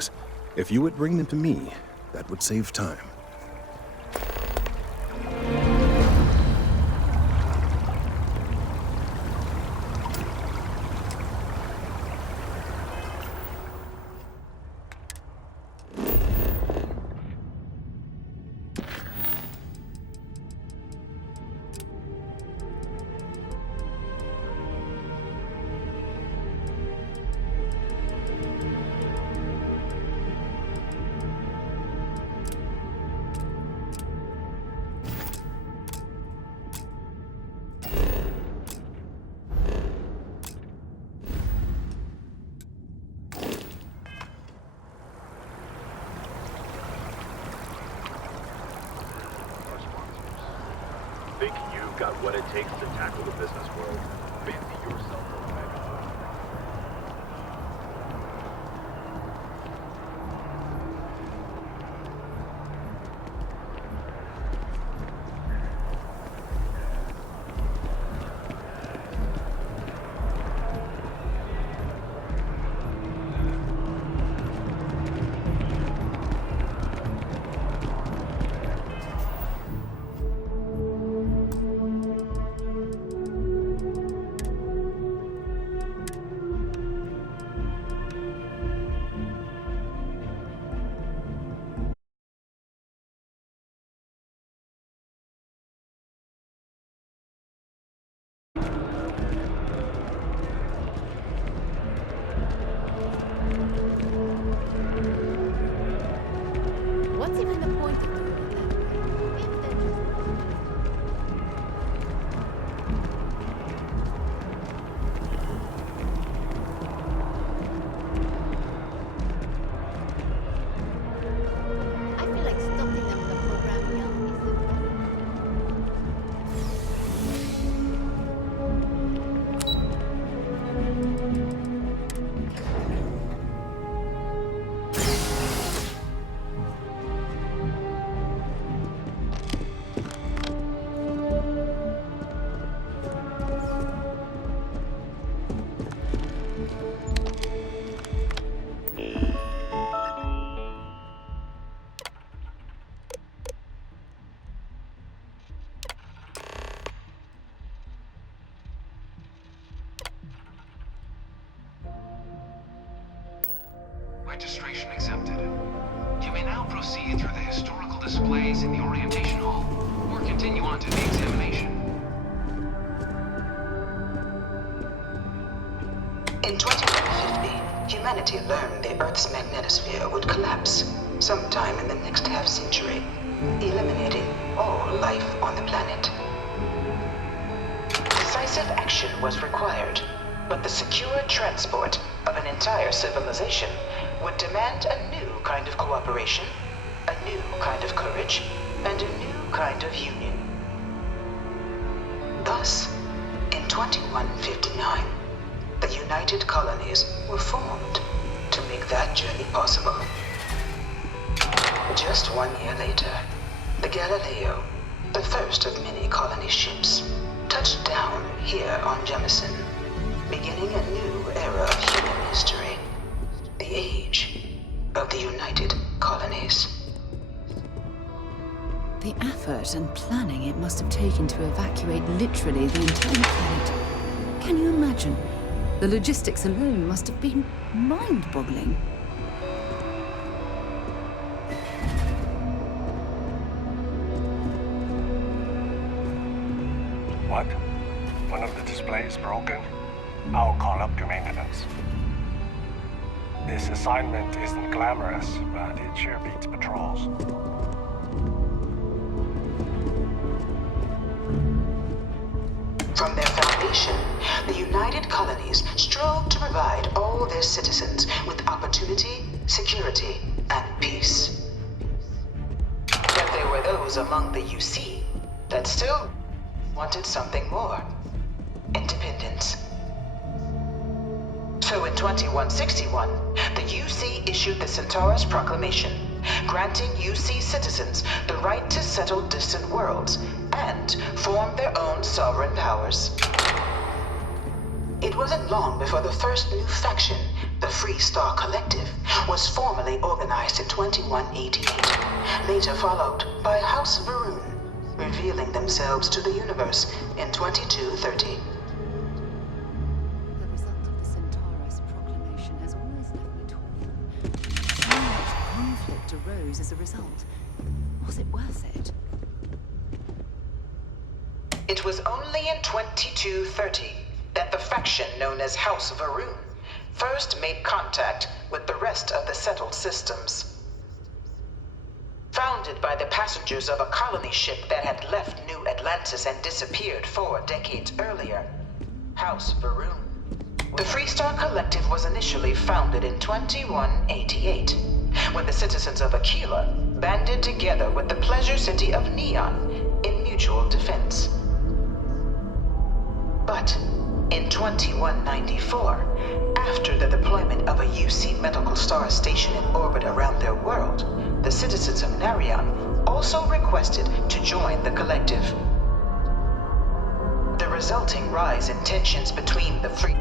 artifacts. If you would bring them to me, that would save time. Think you've got what it takes to tackle the business world? Fancy yourself a mega. What's even the point of doing it that way? If they're just... I feel like stopping them with a program now is the best. Registration accepted. You may now proceed through the historical displays in the orientation hall, or continue on to the examination. In 2150, humanity learned the Earth's magnetosphere would collapse sometime in the next half-century, eliminating all life on the planet. Decisive action was required, but the secure transport of an entire civilization would demand a new kind of cooperation, a new kind of courage, and a new kind of union. Thus, in 2159, the United Colonies were formed to make that journey possible. Just 1 year later, the Galileo, the first of many colony ships, touched down here on Jemison, beginning a new era of human history, the age of the United Colonies. The effort and planning it must have taken to evacuate literally the entire planet. Can you imagine? The logistics alone must have been mind-boggling. What? One of the displays broken? I'll call up to maintenance. This assignment isn't glamorous, but it sure beats patrols. From their foundation, the United Colonies strove to provide all their citizens with opportunity, security, and peace. But there were those among the UC that still wanted something more: independence. So in 2161, the UC issued the Centaurus Proclamation, granting UC citizens the right to settle distant worlds and form their own sovereign powers. It wasn't long before the first new faction The Free Star Collective was formally organized in 2188, later followed by House Varun, revealing themselves to the universe in 2230. The result of the Centaurus proclamation has always left me torn. So much conflict arose as a result. Was it worth it? It was only in 2230 that the faction known as House Varun first made contact with the rest of the settled systems. Founded by the passengers of a colony ship that had left New Atlantis and disappeared 4 decades earlier, House Varun. The Free Star Collective was initially founded in 2188, when the citizens of Aquila banded together with the pleasure city of Neon in mutual defense. But in 2194, after the deployment of a UC medical star station in orbit around their world, the citizens of Narion also requested to join the collective. The resulting rise in tensions between the free...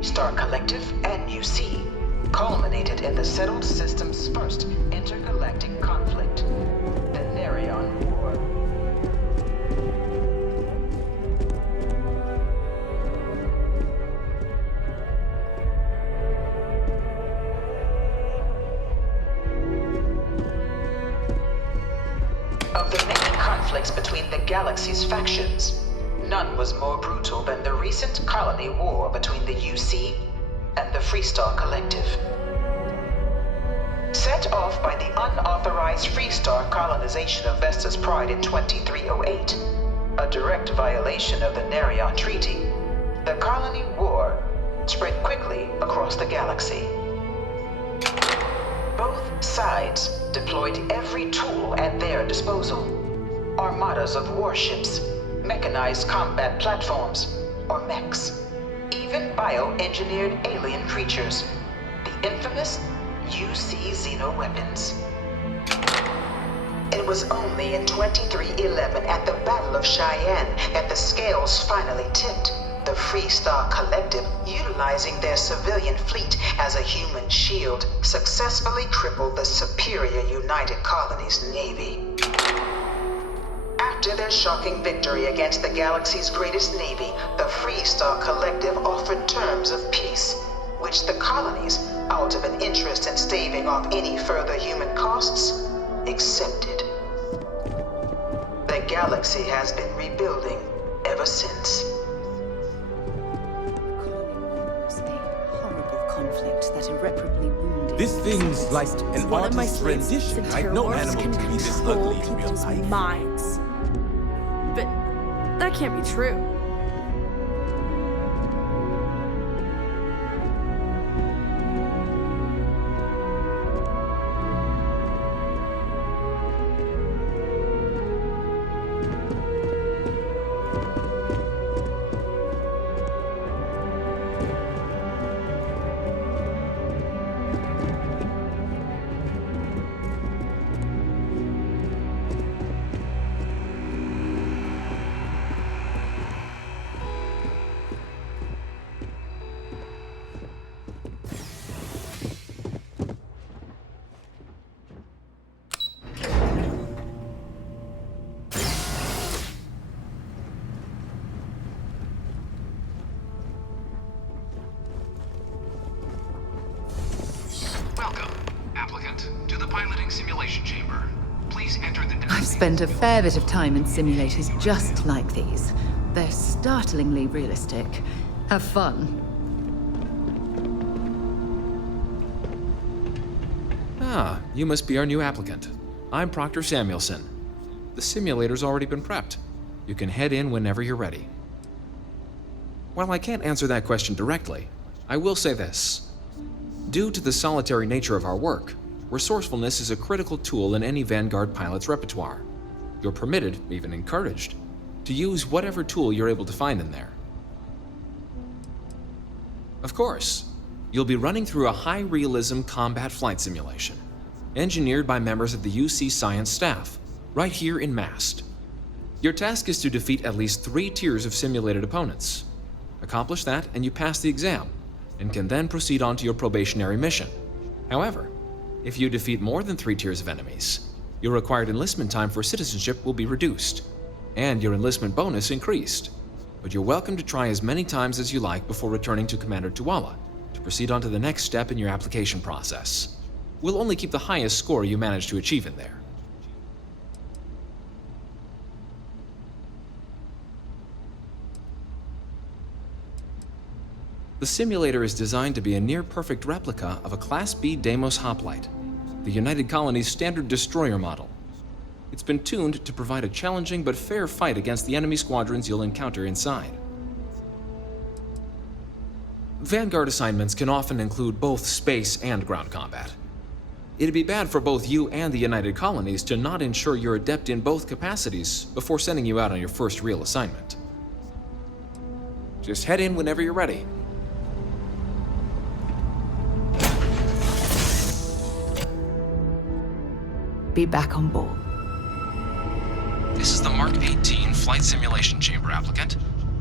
Star Collective and UC culminated in the settled system's first intergalactic conflict, the Narion War. Of the many conflicts between the galaxy's factions, none was more brutal than the recent colony war between the UC and the Free Star Collective. Set off by the unauthorized Free Star colonization of Vesta's Pride in 2308, a direct violation of the Narion Treaty, the colony war spread quickly across the galaxy. Both sides deployed every tool at their disposal: armadas of warships, mechanized combat platforms, or mechs, even bioengineered alien creatures, the infamous UC xeno-weapons. It was only in 2311 at the Battle of Cheyenne that the scales finally tipped, the Free Star Collective, utilizing their civilian fleet as a human shield, successfully crippled the superior United Colonies Navy. After their shocking victory against the galaxy's greatest navy, the Free Star Collective offered terms of peace, which the colonies, out of an interest in staving off any further human costs, accepted. The galaxy has been rebuilding ever since. The horrible conflict that irreparably wounded. This thing's like an One of my artist's slaves, rendition, right? No Centaurus, animal can can be this control ugly in real people's life. minds. But that can't be true. Welcome, applicant, to the piloting simulation chamber. Please enter the I've spent a fair bit of time in simulators just like these. They're startlingly realistic. Have fun. Ah, you must be our new applicant. I'm Proctor Samuelson. The simulator's already been prepped. You can head in whenever you're ready. While I can't answer that question directly, I will say this. Due to the solitary nature of our work, resourcefulness is a critical tool in any Vanguard pilot's repertoire. You're permitted, even encouraged, to use whatever tool you're able to find in there. Of course, you'll be running through a high-realism combat flight simulation, engineered by members of the UC Science staff, right here in Mast. Your task is to defeat at least 3 tiers of simulated opponents. Accomplish that and you pass the exam, and can then proceed on to your probationary mission. However, if you defeat more than 3 tiers of enemies, your required enlistment time for citizenship will be reduced, and your enlistment bonus increased. But you're welcome to try as many times as you like before returning to Commander Tuala to proceed on to the next step in your application process. We'll only keep the highest score you manage to achieve in there. The simulator is designed to be a near-perfect replica of a Class B Deimos hoplite, the United Colony's standard destroyer model. It's been tuned to provide a challenging but fair fight against the enemy squadrons you'll encounter inside. Vanguard assignments can often include both space and ground combat. It'd be bad for both you and the United Colonies to not ensure you're adept in both capacities before sending you out on your first real assignment. Just head in whenever you're ready. Be back on board. This is the Mark 18 Flight Simulation Chamber applicant,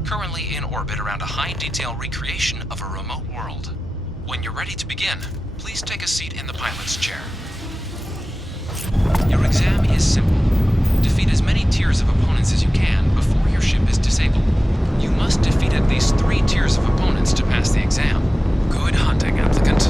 currently in orbit around a high-detail recreation of a remote world. When you're ready to begin, please take a seat in the pilot's chair. Your exam is simple. Defeat as many tiers of opponents as you can before your ship is disabled. You must defeat at least 3 tiers of opponents to pass the exam. Good hunting, applicant.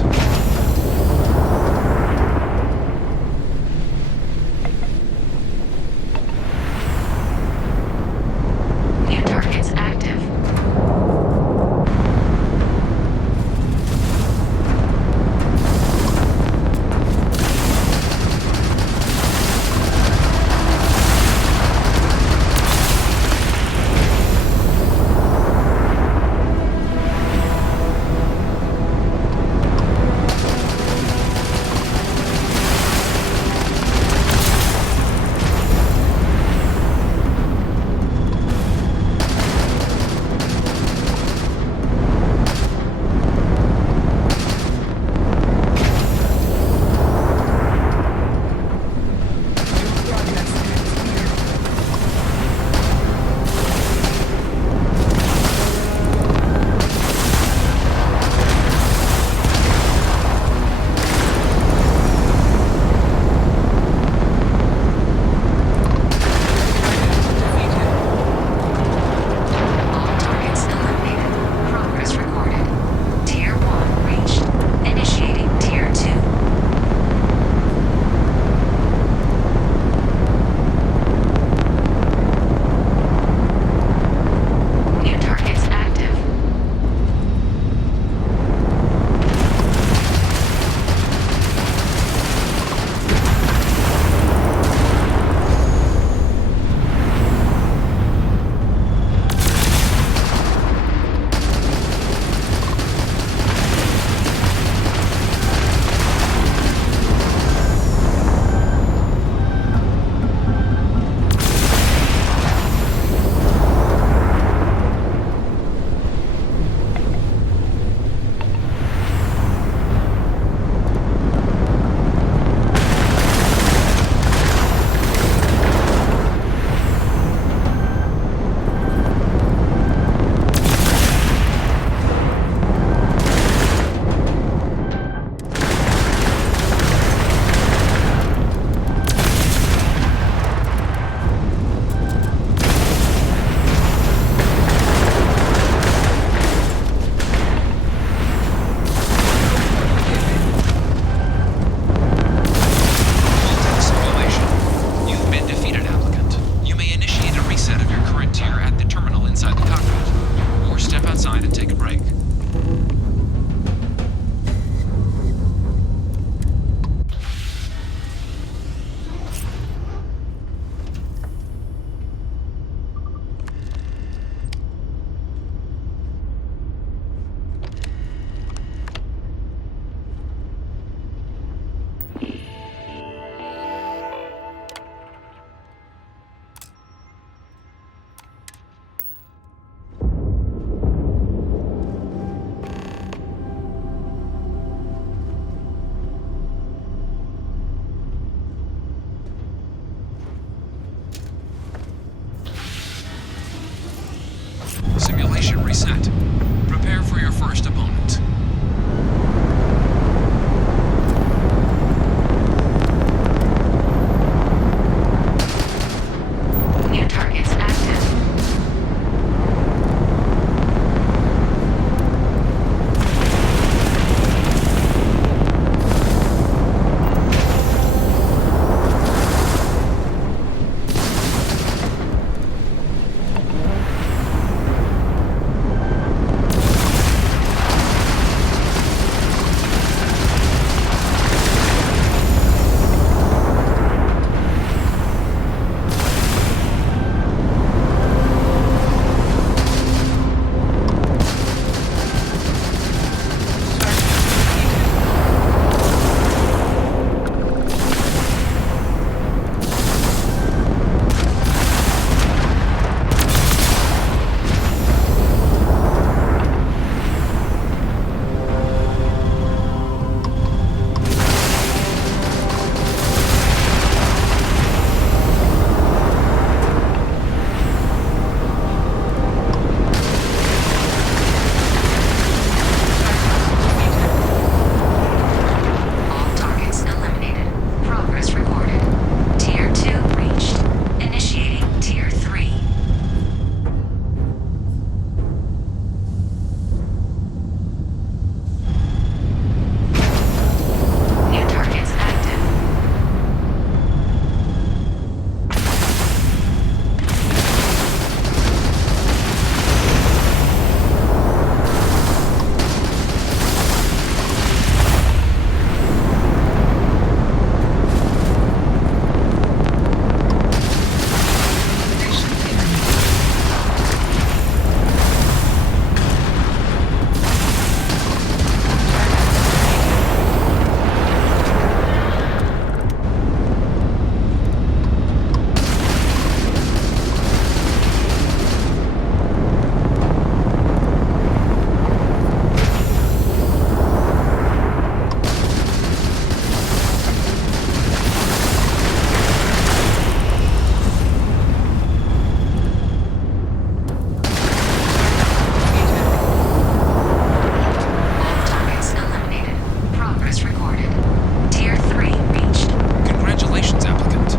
recorded. Tier 3 reached. Congratulations, applicant.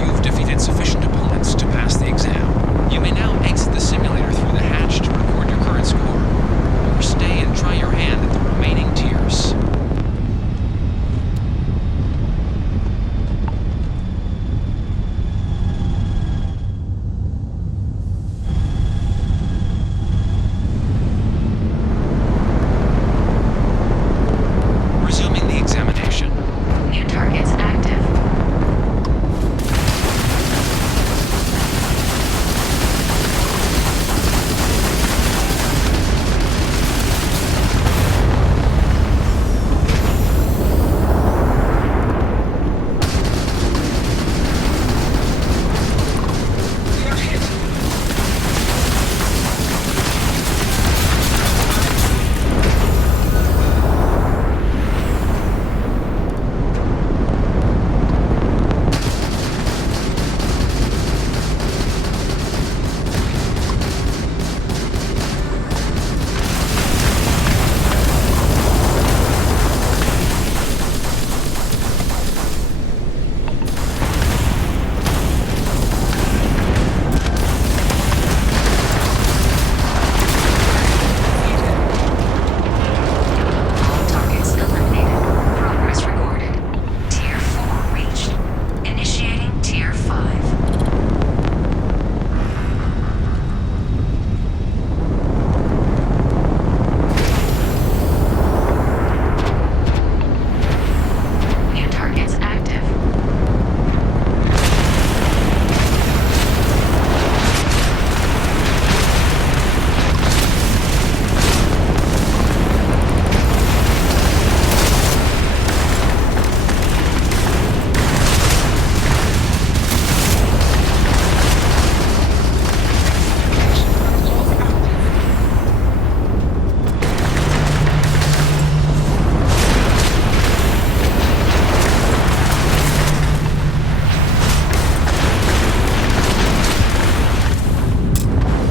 You've defeated sufficient opponents to pass the exam. You may now exit the simulator through the hatch to record your current score, or stay and try your hand at the remaining tiers. Resuming the examination. New targets active. We are hit. All targets eliminated. Progress recorded. Tier 4 reached. Initiating Tier 5. New targets active.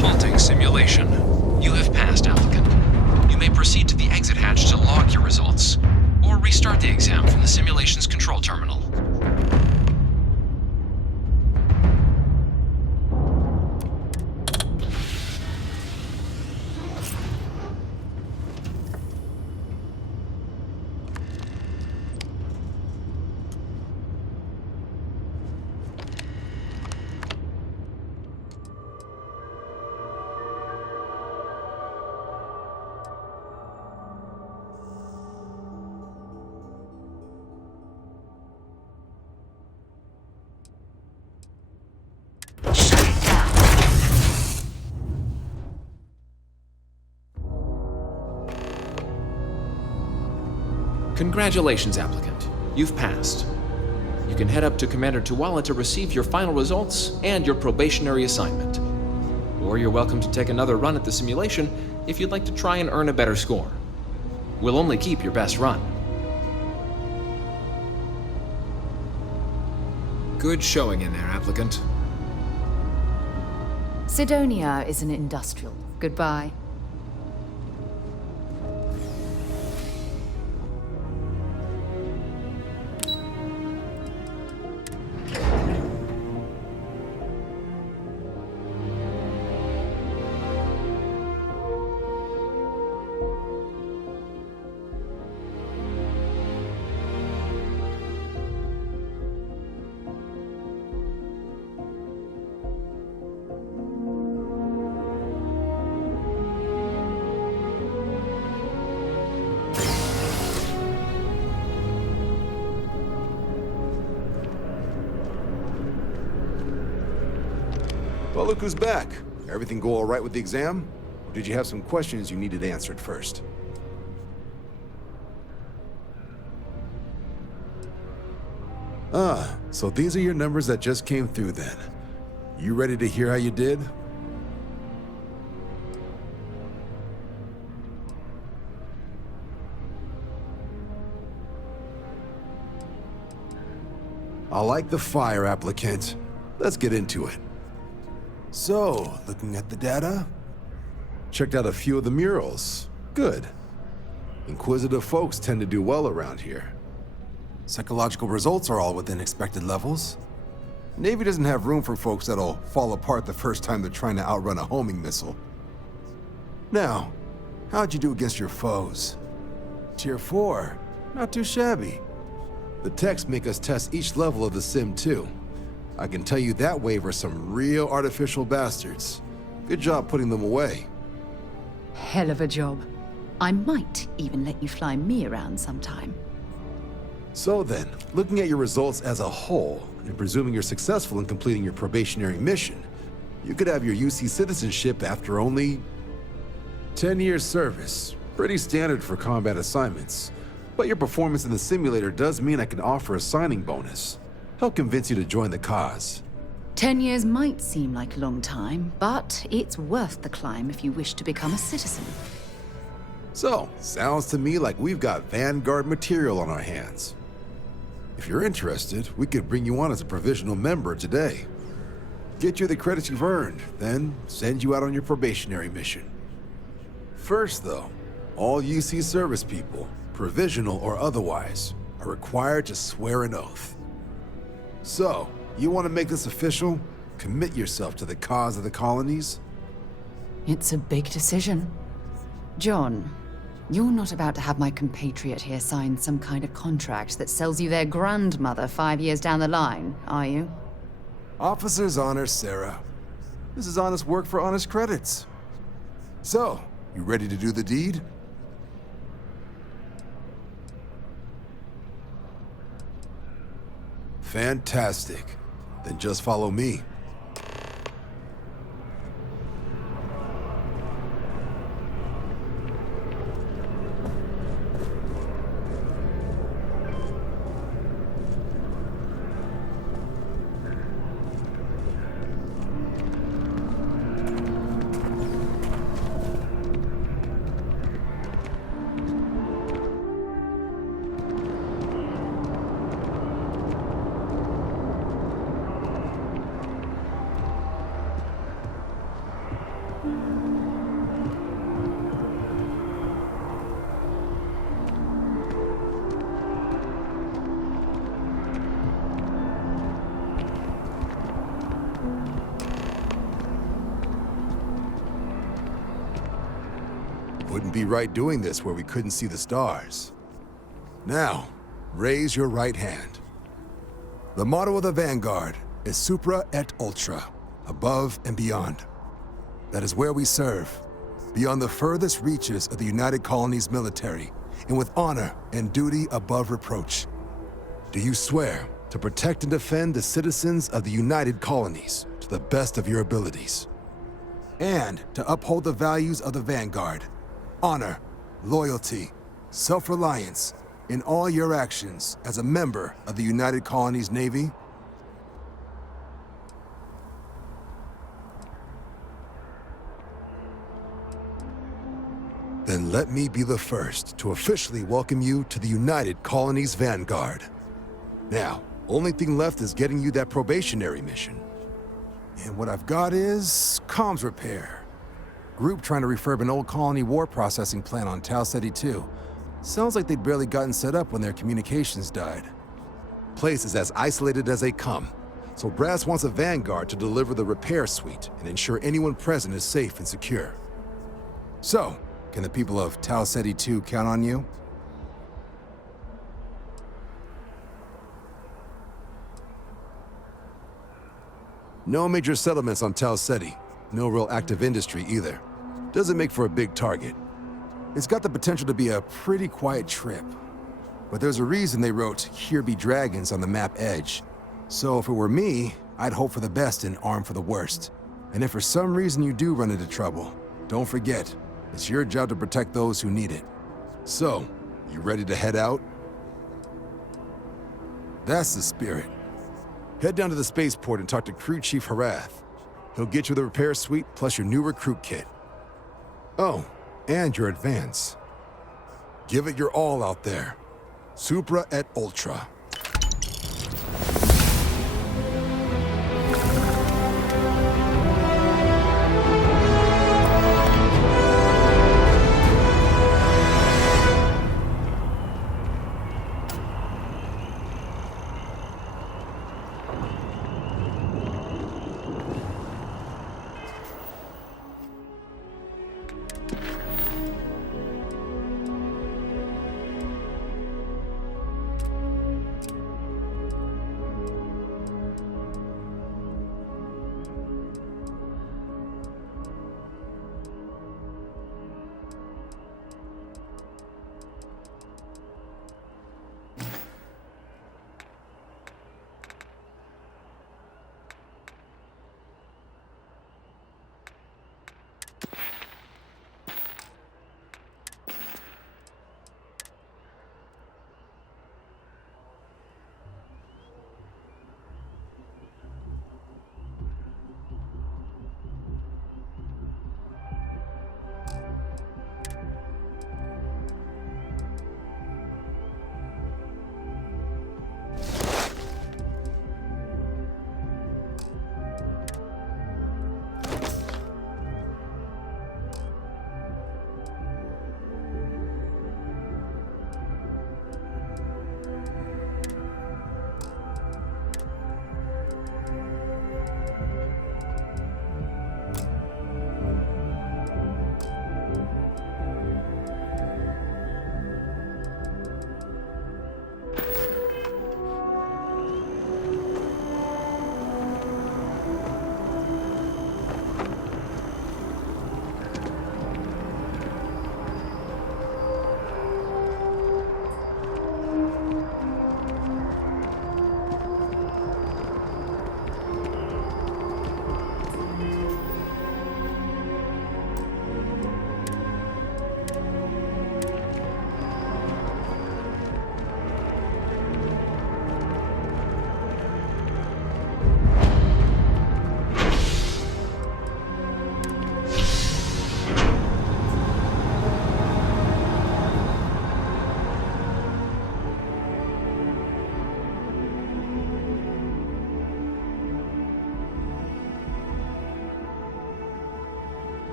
Halting simulation. You have passed, applicant. You may proceed to the exit hatch to log your results, or restart the exam from the simulation's control terminal. Shutting down. Congratulations, applicant. You've passed. You can head up to Commander Tuala to receive your final results and your probationary assignment. Or you're welcome to take another run at the simulation if you'd like to try and earn a better score. We'll only keep your best run. Good showing in there, applicant. Sidonia is an industrial. Goodbye. Well, look who's back. Everything go all right with the exam? Or did you have some questions you needed answered first? Ah, so these are your numbers that just came through then. You ready to hear how you did? I like the fire, applicant. Let's get into it. So, looking at the data, checked out a few of the murals. Good. Inquisitive folks tend to do well around here. Psychological results are all within expected levels. Navy doesn't have room for folks that'll fall apart the first time they're trying to outrun a homing missile. Now, how'd you do against your foes? Tier 4, not too shabby. The techs make us test each level of the sim too. I can tell you that wave are some real artificial bastards. Good job putting them away. Hell of a job. I might even let you fly me around sometime. So then, looking at your results as a whole, and presuming you're successful in completing your probationary mission, you could have your UC citizenship after only 10 years service. Pretty standard for combat assignments. But your performance in the simulator does mean I can offer a signing bonus. Help convince you to join the cause. 10 years might seem like a long time, but it's worth the climb if you wish to become a citizen. So, sounds to me like we've got Vanguard material on our hands. If you're interested, we could bring you on as a provisional member today. Get you the credits you've earned, then send you out on your probationary mission. First though, all UC service people, provisional or otherwise, are required to swear an oath. So, you want to make this official? Commit yourself to the cause of the colonies? It's a big decision. John, you're not about to have my compatriot here sign some kind of contract that sells you their grandmother 5 years down the line, are you? Officer's honor, Sarah. This is honest work for honest credits. So, you ready to do the deed? Fantastic. Then just follow me. Wouldn't be right doing this where we couldn't see the stars. Now, raise your right hand. The motto of the Vanguard is Supra et Ultra, above and beyond. That is where we serve, beyond the furthest reaches of the United Colonies military, and with honor and duty above reproach. Do you swear to protect and defend the citizens of the United Colonies to the best of your abilities? And to uphold the values of the Vanguard, honor, loyalty, self-reliance in all your actions as a member of the United Colonies Navy? Then let me be the first to officially welcome you to the United Colonies Vanguard. Now, only thing left is getting you that probationary mission. And what I've got is comms repair. Group trying to refurb an old colony war processing plant on Tau Ceti 2. Sounds like they'd barely gotten set up when their communications died. Place is as isolated as they come, so Brass wants a Vanguard to deliver the repair suite and ensure anyone present is safe and secure. So, can the people of Tau Ceti 2 count on you? No major settlements on Tau Ceti. No real active industry either. Doesn't make for a big target. It's got the potential to be a pretty quiet trip. But there's a reason they wrote, "Here be dragons" on the map edge. So if it were me, I'd hope for the best and arm for the worst. And if for some reason you do run into trouble, don't forget, it's your job to protect those who need it. So, you ready to head out? That's the spirit. Head down to the spaceport and talk to Crew Chief Harath. He'll get you the repair suite plus your new recruit kit. Oh, and your advance. Give it your all out there. Supra et Ultra.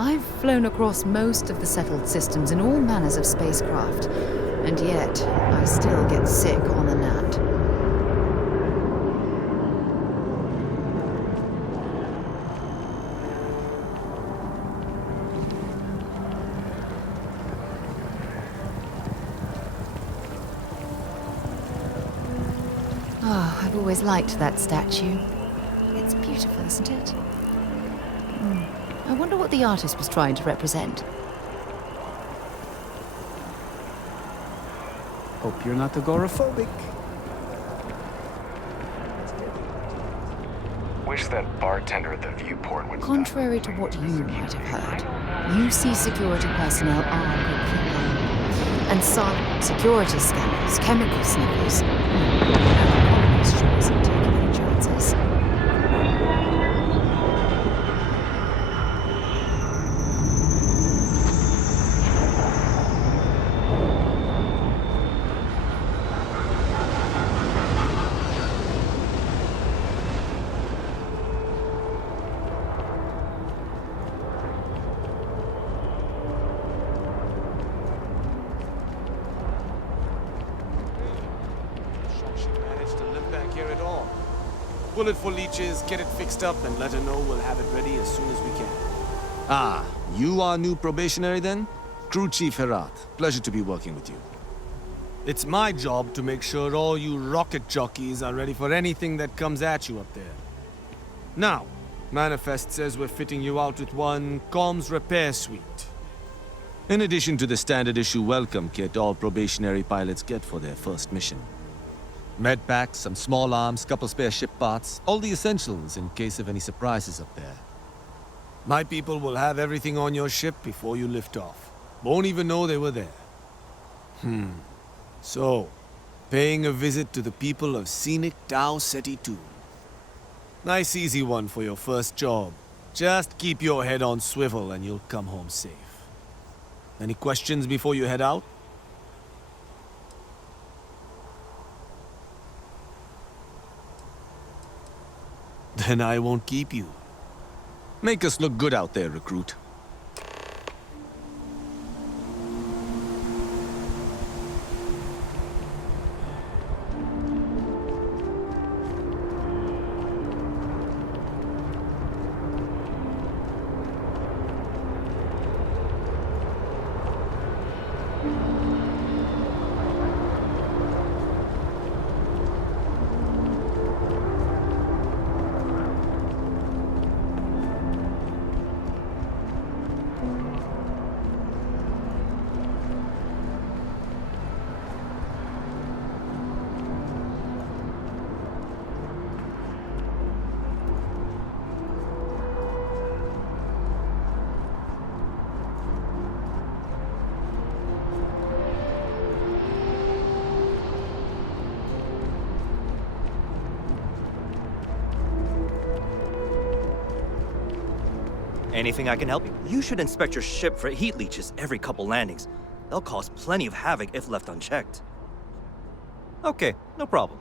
I've flown across most of the settled systems in all manners of spacecraft, and yet I still get sick on the gnat. Oh, I've always liked that statue. It's beautiful, isn't it? I wonder what the artist was trying to represent. Hope you're not agoraphobic. Wish that bartender at the viewport would Contrary to what you might have heard, UC security personnel are good people. And some security scanners, chemical sniffers. Colonies sure isn't taking any chances. Bullet for leeches, get it fixed up, and let her know we'll have it ready as soon as we can. Ah, you are new probationary then? Crew Chief Herat, pleasure to be working with you. It's my job to make sure all you rocket jockeys are ready for anything that comes at you up there. Now, Manifest says we're fitting you out with one comms repair suite. In addition to the standard issue welcome kit all probationary pilots get for their first mission. Med packs, some small arms, couple spare ship parts, all the essentials in case of any surprises up there. My people will have everything on your ship before you lift off. Won't even know they were there. So, paying a visit to the people of scenic Tau Ceti 2. Nice easy one for your first job. Just keep your head on swivel and you'll come home safe. Any questions before you head out? Then I won't keep you. Make us look good out there, recruit. Anything I can help you? You should inspect your ship for heat leeches every couple landings. They'll cause plenty of havoc if left unchecked. Okay, no problem.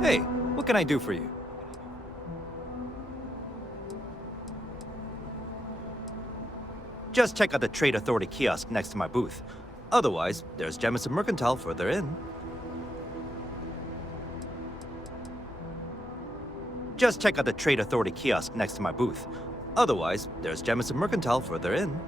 Hey, what can I do for you? Just check out the Trade Authority kiosk next to my booth. Otherwise, there's Jemison Mercantile further in. Just check out the Trade Authority kiosk next to my booth. Otherwise, there's Jemison Mercantile further in.